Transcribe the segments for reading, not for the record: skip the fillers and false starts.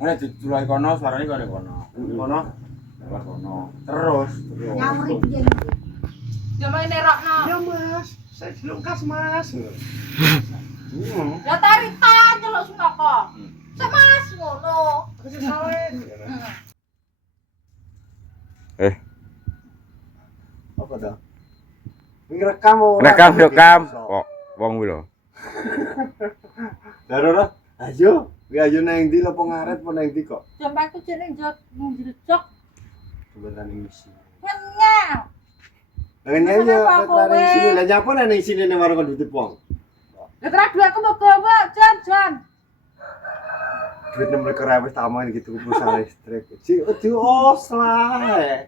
Ngene diculai kono, suarane kene kono. Kono. Kono. Terus. Nyamri piye iki? Ya main nerokno. Ya Mas, saya dilungkas Mas. Ya taritan celuk sunoko. Sik Mas ngono. Aku sing kawin. Apa dah? Ngerekam ora? Rekam. Kok wong kuwi lho. Darora, ayo. Ayo nang ndi lho ngaret apa nang ndi kok? Dompetku jeneng njrejok. Sebentar ngisi. Ngenyang. Ngenyang ya, bareng sini. Lah nyapa nang sini nang warung duit wong. Lah terus duitku mbok gawa, Jan. Duit nang mereka wis tamang gitu pulsa listrik. Ci os lah.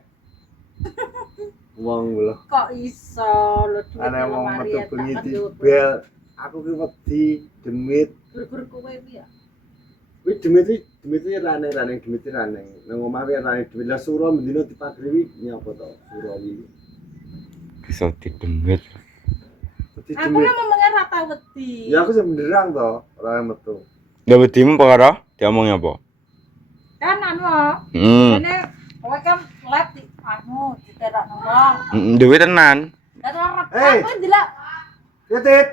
Wong lho. Kok iso lho duit Ana wong lemari metu tak bengi di ngendut. bel. Aku ki wedi demit. Gur-gur kowe iki ya. Wih demit rane demit rane. Nang omah wi rane demit lah suro mendino dipagri nyapa to suro wi. Iso didemit. Wedi Aku demit. lah ngomongnya rata wedi. Ya aku sing benderang to, ora metu. Lah wedimu perkara diomongnya apa? Kan anu. Ini kowe kan lab di anu diterokno wong. Duwe tenan. Lah terus Hei! aku ndelok Titit.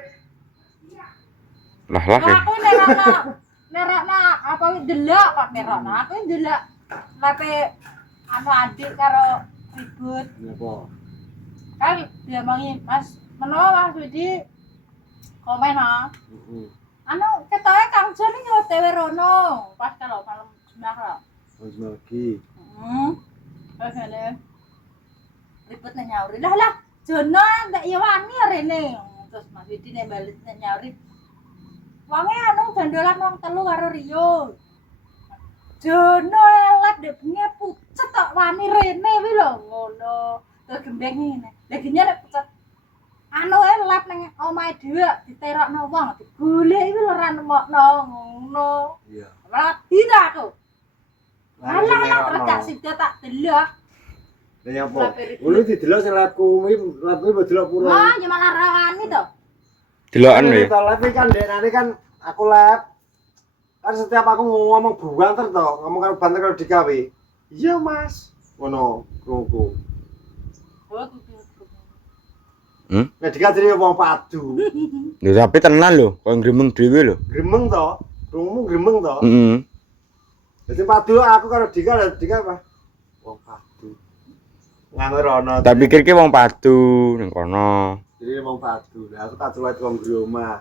Lah aku nerokno apa wis ndelok kok nerokno. Aku ndelok lape anu adik karo ribut. Napa? Kan dia mangi Mas menawa Mas Widi komen ha. Heeh. Anu ketoke Kang Jon iki OTW rono pas kalau malam Jumat lho. Wis lagi. Terus ngene. Ribut nek nyauri. Lah Jono ndak ya wani rene. Terus Mas Widi nek bali nek nyauri. Wonge anu gandolan wong telu karo Rio. Jono elek ndek bengi pucet tok wani rene wi lho ngono. Terus gembeng ngene. Lah gene rek pucet. Anu elek nang omahe dhewe diterokno wong, digolek iki lho ora nemokno ngono. Iya. Rati ta aku. Alah terus gak sida tak delok. Lah nyapa? Ngono didelok sing latku mbok delok pura. Wah, ya malah rawani to. Delokan we. Live kan dekane kan aku live. Kan setiap aku ngomong banter to, ngomong karo banter karo digawe. Iya, Mas. Ngono, krungku. Nek dikajeni wong padu. Lho tapi tenan lho, kok gremeng dhewe lho. Gremeng to? Krungmu gremeng to? Heeh. Dadi padu aku karo Dika apa? Wong padu. Nganggo rono. Tak pikir ki wong padu ning kono. Jadi wong padu. Lah aku tak culet wong di omah.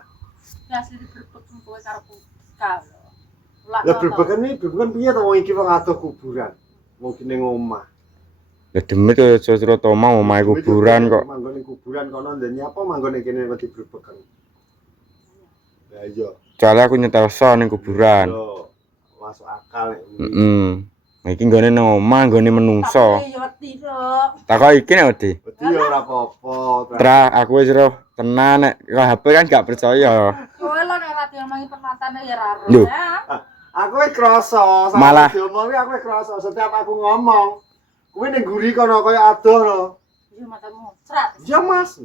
Ya sing berbek kowe karo Puska lho. Lah berbeken piye to wong iki wong adoh kuburan. Wong ki ning omah. Ya demit aja cerita mau omahe kuburan kok. Manggon ning kuburan kono lha nyapa manggon ning kene wedi berbeken. Lah iya. Soale aku nyetelso ning kuburan. Yo, masuk akal nek. Heeh. Iki nggone nang omah, nggone menungso. Ya wedi to. Takok iki nek wedi. Wedi yo ora apa-apa. Tra aku wis roh tenan nek HP kan gak percaya. Kowe lho nek ra diomongi penatane ya ra Lho. ya. Aku wis krasa, Malah. diomongi aku wis krasa setiap aku ngomong. Kuwi ning guri kono kaya adoh lho. Iya matamu crat. Iya, Mas.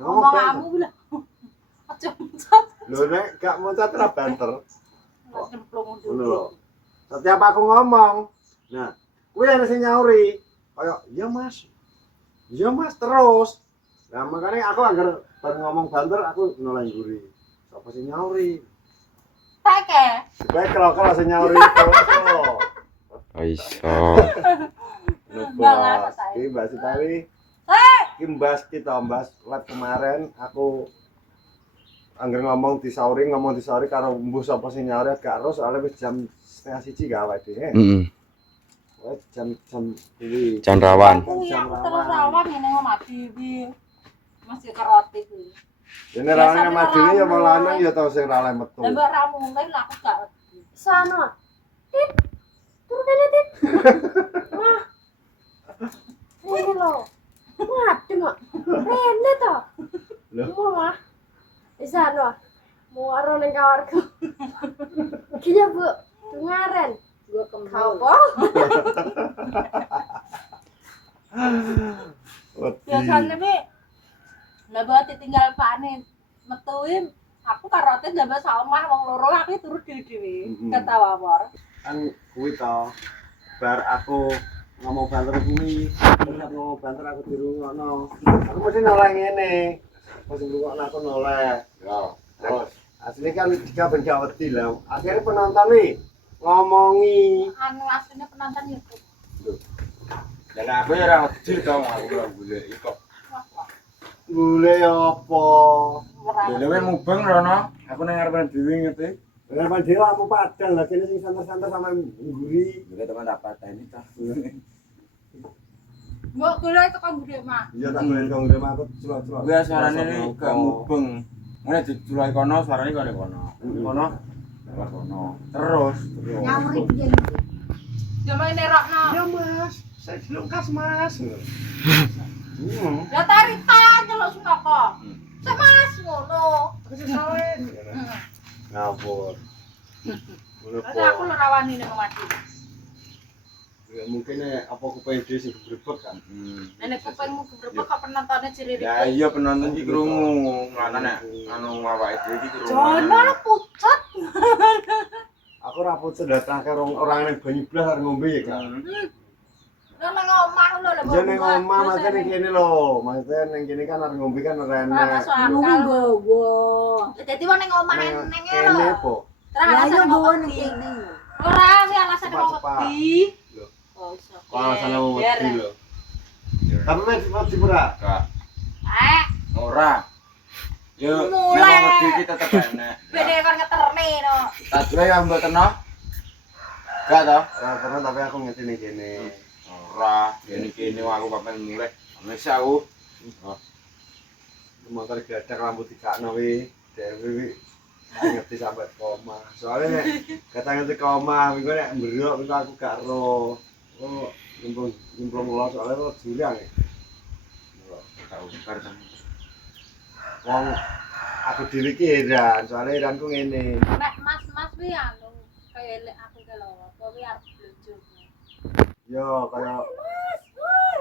Ngomong kamu bilang. Aja muncrat. Lho nek gak muncat ora banter. Cemplung Ngono lho. Setiap aku ngomong. Nah, kuwi ana sing nyauri. Kaya, "Iya, Mas." "Iya, Mas," terus. Nah, makanya aku anggar bar ngomong banter aku noleh guri. Sapa sing nyauri? Teke. Baik kalau sing nyauri terus lho. Oh iso. Ngebas. Iki Mbak Sitawi. Iki mbas kita mbas live kemarin aku anggar ngomong disauri karo mbuh sapa sing nyauri gak ero soalnya wis jam 12:30 gawe dhewe. Heeh. Wis jam kuwi. Jan rawan. Iya, aku terus rawan ngene ngomong dhewe. Masih keroti kuwi. Dene rawane sama dhewe ya mau lanang ya tau sing ra oleh metu. Lah mbak ra mulai lah aku gak wedi. Sana. Tit. Turun dene, Tit. Wah. Ini lho. Waduh, Mak. Rene to. Lho. Mau mah. Bisa lho. Mau karo ning kawarku. Iya, Bu. Dungaren. Gua kembali. Apa? Biasane pi lah buat tinggal pakne metuin aku karote ndambah saomah wong loro aku turu dhewe-dhewe Mm-mm. ketawawor. Kan kuwi to. Bar aku ngomong banter kuwi, terus ngomong banter aku dirungokno. Aku mesti noleh ngene. Mesti ngrungokno aku noleh. Ya, terus asli kan tiga ben gak wedi lah. Akhirnya penonton nih ngomongi. Anu aslinya penonton YouTube. Dan aku ya ora wedi to aku ora golek iku. Gule apa? Dhewe mubeng rono, aku nang ngarepe dhewe ngerti. Kenapa dia lampu padang lah, kini sing santer-santer sama ngguri. Juga teman dapat ini ta. Mbok kula itu kan gede mah. Iya tak boleh kong rumah aku celok-celok. Kuwi suarane gak mubeng. Ngene diculai kono, suarane kok kono. Kono. Lewat kono. Terus. Nyawri piye iki? Jamae nerokno. Ya mas, saya dilungkas mas. Ya taritan nyeluk sunoko. Sik Mas ngono. Aku sih sawen. Ngapur. Ada aku lho rawani nang mati. Ya mungkin apa aku pengen dhewe sing grebek kan. Nenek kupingmu gebrebek kok penontonnya ciri Ya iya penonton iki krungu. Makane anu awake dhewe iki krungu. Jono lo pucat. Aku ora pucet datang ke orang yang banyu blas arep ngombe ya kan. Nang omah lho lho. Ya ning omah maksudnya ning kene lho. Maksudnya ning kene kan arep ngombe kan ora enak. Masuk akal. Nggowo. Dadi wong ning omah neng Kene lho. apa? Terus Lah yo alasan nggowo mau ning wedi. kene. Ora sih alasan mau Cepat-cepat. wedi. Loh. Oh iso. Kok alasan mau wedi lho. Tapi mau dipura. Gak. Ora. Ora. Yo, Mulai. memang wedi iki tetep enak. Bede kon ngeterne no. Tak dure ya mbok teno. Gak to? Ora pernah tapi aku ngerti ning kene. Ora, kene aku kapan mulai. Wis aku. Motor gadak lampu dikakno wi. Dewe wi. Ngerti sampai koma. Soalnya kata ngerti koma, minggu nek mbrok minggu aku gak ro. Oh, nyemplung lo soalnya lo jurang ya. Gak ukar kan. Wong aku dhewe ki heran, soalnya heranku ngene. Nek mas wi anu kaya elek aku ke lho. Apa wi arep blonjo. Yo kaya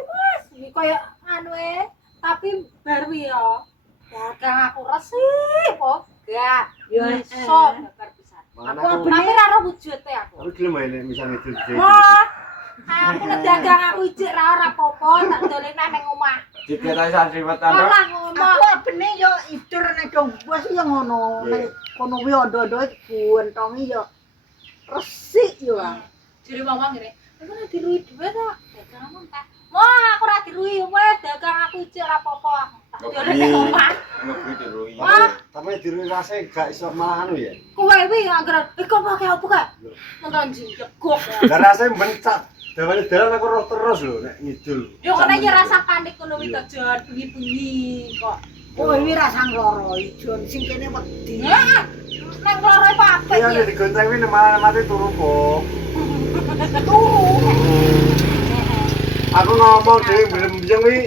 Mas, iki kaya anu tapi baru ya. Dagang aku resik po. Gak. Yo, Iso bakar pisan. mana Aku aku. tapi ra ro wujute aku. Aku gelem ae nek misal ngidul dhewe. Wah, aku nek dagang aku ijik ra ora apa-apa, tak dolene ning omah. Diketahui santriwet ando. Ora ngono. Aku bene yo idur nek dong bos yo ngono. Nek kono kuwi ondo-ondo buentongi yo resik yo. Jadi mama ngene, "Aku nek dirui dhewe ta, dagang aku entek." Wah, aku ora dirui wes, dagang aku ijik ra apa-apa. Tak dolene ning omah. Ngebui dirui. Wah, Tapi diri rasa gak iso malah anu ya. kowe wi anggere kok pakai apa kak? Nonton jegok. Gak rasa bencak. Dawane dalan aku roh terus lho nek ngidul. Yo kene ya rasa panik ngono wi kajan bengi-bengi kok. Kowe iki rasa ngloro ijon sing kene wedi. Heeh. Nang loro apa apik Iya ya? nek digonceng kuwi malah mati turu kok. Aku ngomong dhewe mbiyeng wi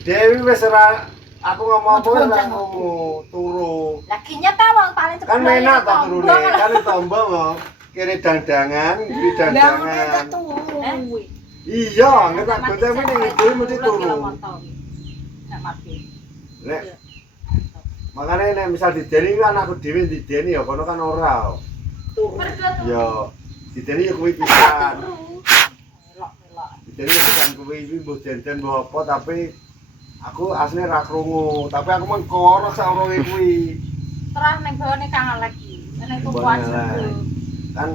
Dewi wis ora aku ngomong apa ora ngomong turu. Lagi nyata wong paling cepet. Kan enak ta turune, kan tombo kok. Kene dandangan, iki dandangan. Turu. Iya, nek tak gonceng kuwi ning ngidul mesti turu. Nek mati. Nek makane nek misal dideni kan aku dhewe dideni ya kono kan ora. Ya dideni ya kuwi pisan. Melok-melok. Dideni ya pisan kuwi iki mbok den-den mbok apa tapi aku asline ra krungu, tapi aku mengkoro saurunge kuwi. Terus ning bawane Kang lagi. Ning Tumpuan tumpuan elek. sebu. Kan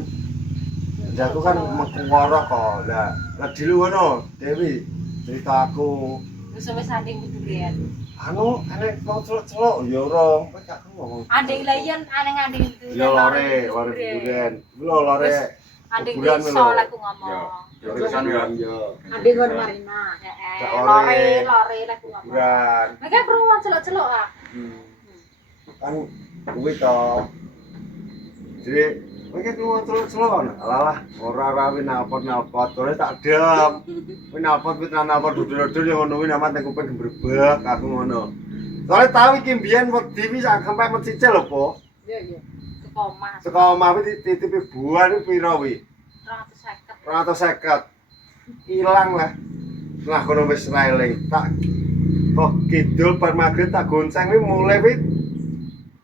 jago kan mengkoro kok. Lah dilu ngono, Dewi cerita aku. Wis sanding budurian. Anu enek mau celuk-celuk ya ora, kowe gak ngomong. Anding layan aneng-anding itu. Ya lore buren. Lho lore. Anding Buburan iso lho. lek aku ngomong. Ya terusan yo. Ya. Ade kon Marina. Heeh. Gak Lore lek aku ngomong. Buburan. Mereka perlu celok-celok ah. Kan kuwi to. Jadi kowe kan mau celuk-celuk kan. Alah ora rawi nalpot terus tak dem. Kowe nalpot dudul-dudul yo ngono kuwi namat ning kuping gembrebek aku ngono. Soale tau iki mbiyen wedi wis sampe mencicil lho, Po. Iya iya. Kekomas. Saka omah kuwi titipi buah kuwi pira kuwi? 250. 250. Ilang lah. Lah kono wis railing. Tak kok kidul bar magrib tak gonceng kuwi mulai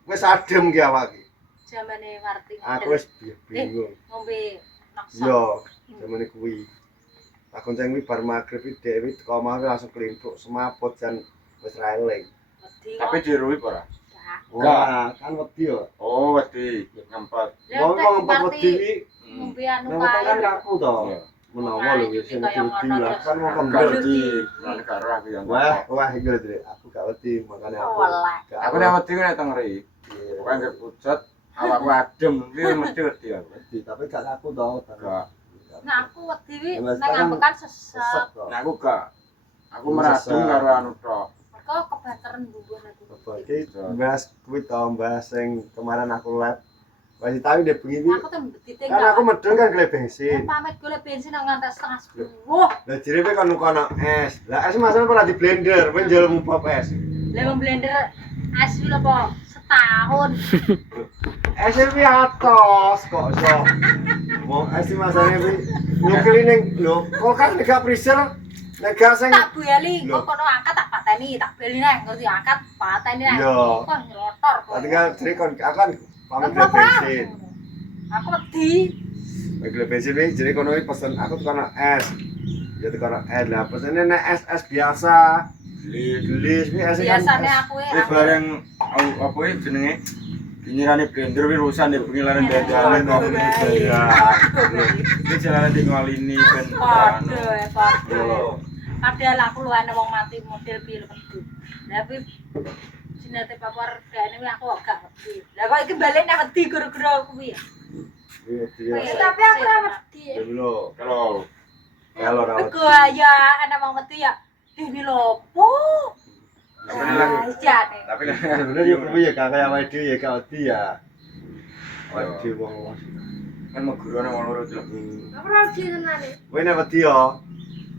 wis adem ki awak iki. Jamane Martin. Aku wis bingung. ngombe Naksa. Yo, zaman kuwi. Tak gonceng kuwi bar magrib iki dhek iki teko omah langsung klimpluk semaput jan wis ra eling. Wedi kok. Tapi diruwi apa ora? Ora, kan wedi yo. Oh, wedi ngempet. Wong ngempet wedi iki Ngombe anu nang kan kae. aku to. Iya. Menawa lho wis sing Kaya wedi ngono lah terus. kan wong Enggak kembar. wedi, lan karo aku yang. Wah iki lho Dek, aku gak wedi makane aku. Oleh. Aku nek wedi nek teng ri. Pokoke anggere pucet, awakku adem, iki mesti wedi aku. wedi, tapi gak aku to. Enggak. Nah aku wedi wi Ya, Mas, nang kan ambekan Sesek sesek. to. Nek aku gak. Aku meradung karo anu tok. Mergo kebateren bumbun aku. Apa iki bahas kuwi to bahas sing kemarin aku live. Wis tahu deh bengi iki. Aku tuh beti Kan aku medun kan golek bensin. pamit golek bensin nang ngantes setengah 10. Lah jere kowe kan kono es. Lah es masane ora di blender, kowe njel mumpop es. Lah blender es wi lho po setahun. Es iki atos kok iso. Mau es masane kuwi nyukili ning lho, kok kan nek freezer nek gak sing Tak beli Lho. kok kono angkat tak pateni, tak beli nang ngerti angkat pateni nang. Iya. Kok nyelotor kok. Tadi kan jere kon akan pamit golek Apa-apa. bensin. Aku wedi. Nek golek bensin iki jere kono iki pesen aku kono es. Ya kono es lah pesene nek es biasa. Beli. Gelis kuwi es kan. Biasane aku Wis bareng apa iki jenenge? Pinyirane blender wis rusak nek pengilane dadane to. Ya. Iki jenenge tinggalini ben. Padha Yo. padha. Padahal aku lu ana wong mati model piye wedi. Lah kuwi sinate papar kene kuwi aku gak wedi. Lah kok iki balik nek wedi gara-gara kuwi ya. Iya. Tapi aku ora wedi. Dulu. Kalau Kalau rawat. Gaya ana wong wedi ya. Dene lopo? Jane. tapi Sebenarnya yo kuwi ya gak kaya awake dhewe ya gak wedi ya. Wedi wong. kan megurane wong loro itu. Aku ora wedi tenan. Kowe nek wedi yo.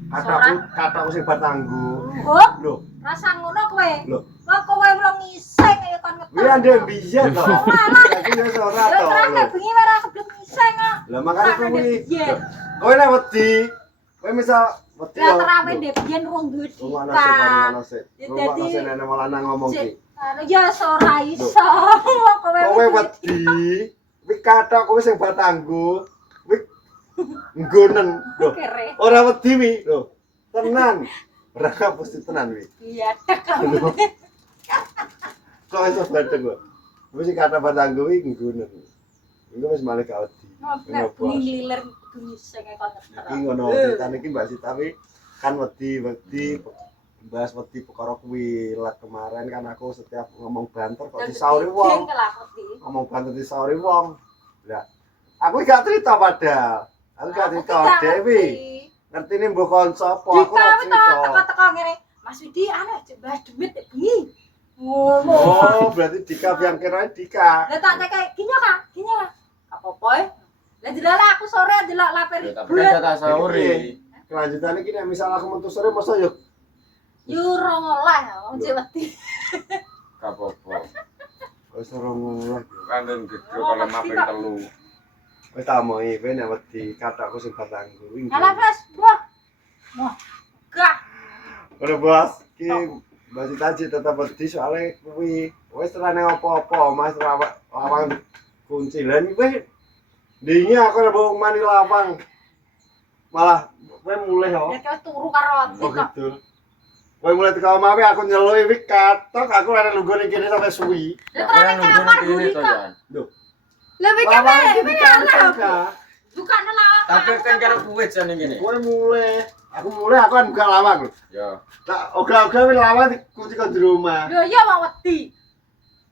Kataku sing batanggu. Oh, Lho, rasa ngono kowe. Lho. Kok kowe mlo ngiseng ya kon ngeter. kuwi ande biyen to. Aku wis ora Ya to. terakhir bengi ora keblek ngiseng kok. Lah makane kuwi. Biyen. Kowe nek wedi, kowe misal wedi Lah yo. terawih ndek biyen rong duwe Rumah dita. nasi, rumah nasi. Ya, Rumah jadi- nasi nenek malah nang ngomong ki. Anu ya ora iso. Kowe Kowe wedi, kuwi kathok kowe sing batanggu. Kuwi nggonen. Lho, kere. ora wedi wi. Lho, tenan. Ora pasti tenan wi. Iya tek kamu. Kok iso batang kok. Kuwi sing kathok batanggu wi nggonen. Iku wis malah gak wedi. Nek bengi lilir kudu ngiseng kon ngeter. Iki ngono ceritane iki Mbak Sita wi kan wedi bahas wedi perkara kuwi lah kemarin kan aku setiap ngomong banter kok disauri wong. Ngomong banter disauri wong. Lah, aku gak cerita padahal. Aku gak cerita Dewi. Ngertine mbok kanca apa aku ora Dita cerita. teko ngene. Mas Widi anu mbah demit nek bengi. Ngono. Oh, berarti Dika yang kira Dika. Lah tak kayak gini Kak, gini Kak. Apa-apa ya? Lah dilala aku sore delok laper Tapi kan kata sauri. Kelanjutannya gini, misal aku metu sore masa yuk yo ora oleh wong wedi. Gak apa-apa. wis ora ngono. Kan den gedhe kalau mapen telu. Wis tak mohi, kowe nek wedi katakku sing batangku. Ala Fes, wah. Wah. Gak. Ora bos, ki masih taji tetap wedi soalnya kuwi wis ora nang apa-apa, Mas lawang kunci. Lah kowe dingi aku ora bawa mani lawang. Malah kowe mulih kok. Ya kok turu karo Oh ati kok. gitu. Kowe mulai teko omah aku nyeluki wik katok aku ora lunggone kene sampe suwi. Lah terane kamar buri kok. Lah iki Lawang iki piye kan. Bukan lawang. Tapi kan karo kuwe jane ngene. Kowe mulai, aku mulai aku kan buka lawang. Ya. Tak ogah-ogah wis lawang dikunci kok di rumah. Lho iya wong wedi.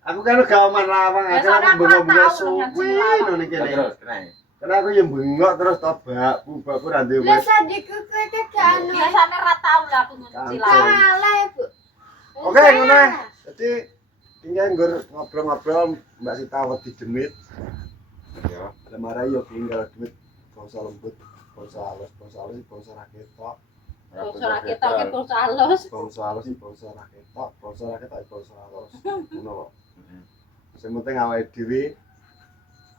Aku kan gak oman lawang, Ya, aku soalnya aku bengok-bengok tahu suwi dengan ngono kene. Terus kena. Karena aku yang bengok terus tabak, bubakku ra duwe Lah wis. sadiku kowe kek anu. Biasane ra tau lah aku ngunci Kancil. lawang. Salah ya, Bu. Oke, ngono. Jadi tinggal nggur ngobrol-ngobrol Mbak Sita wedi demit. Ya. Lemari yo tinggal demit bangsa lembut, bangsa halus, bangsa ra ketok. Bangsa ra ketok ki bangsa halus. Bangsa halus iki bangsa ra ketok, bangsa ra ketok iki bangsa halus. Ngono kok. Sing penting awake dhewe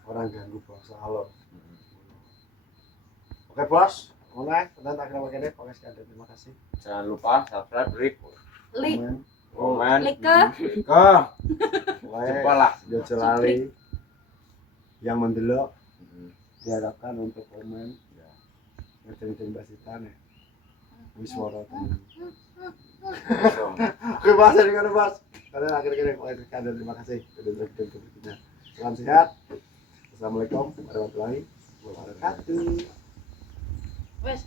ora ganggu bangsa halus. Oke, Bos. Mulai, tenan tak kira kene, Pak Sekian, terima kasih. Jangan lupa subscribe, like, Lik. komen, Lik ke. ke. Mulai, Jumpa lah. Jojo lali yang mendelok diharapkan untuk komen ya ngeceng-ceng basitan ya wiswara temen oke bahas ini kan bahas kalian akhir-akhir terima kasih sudah berkenan salam sehat. Assalamualaikum warahmatullahi wabarakatuh. Wes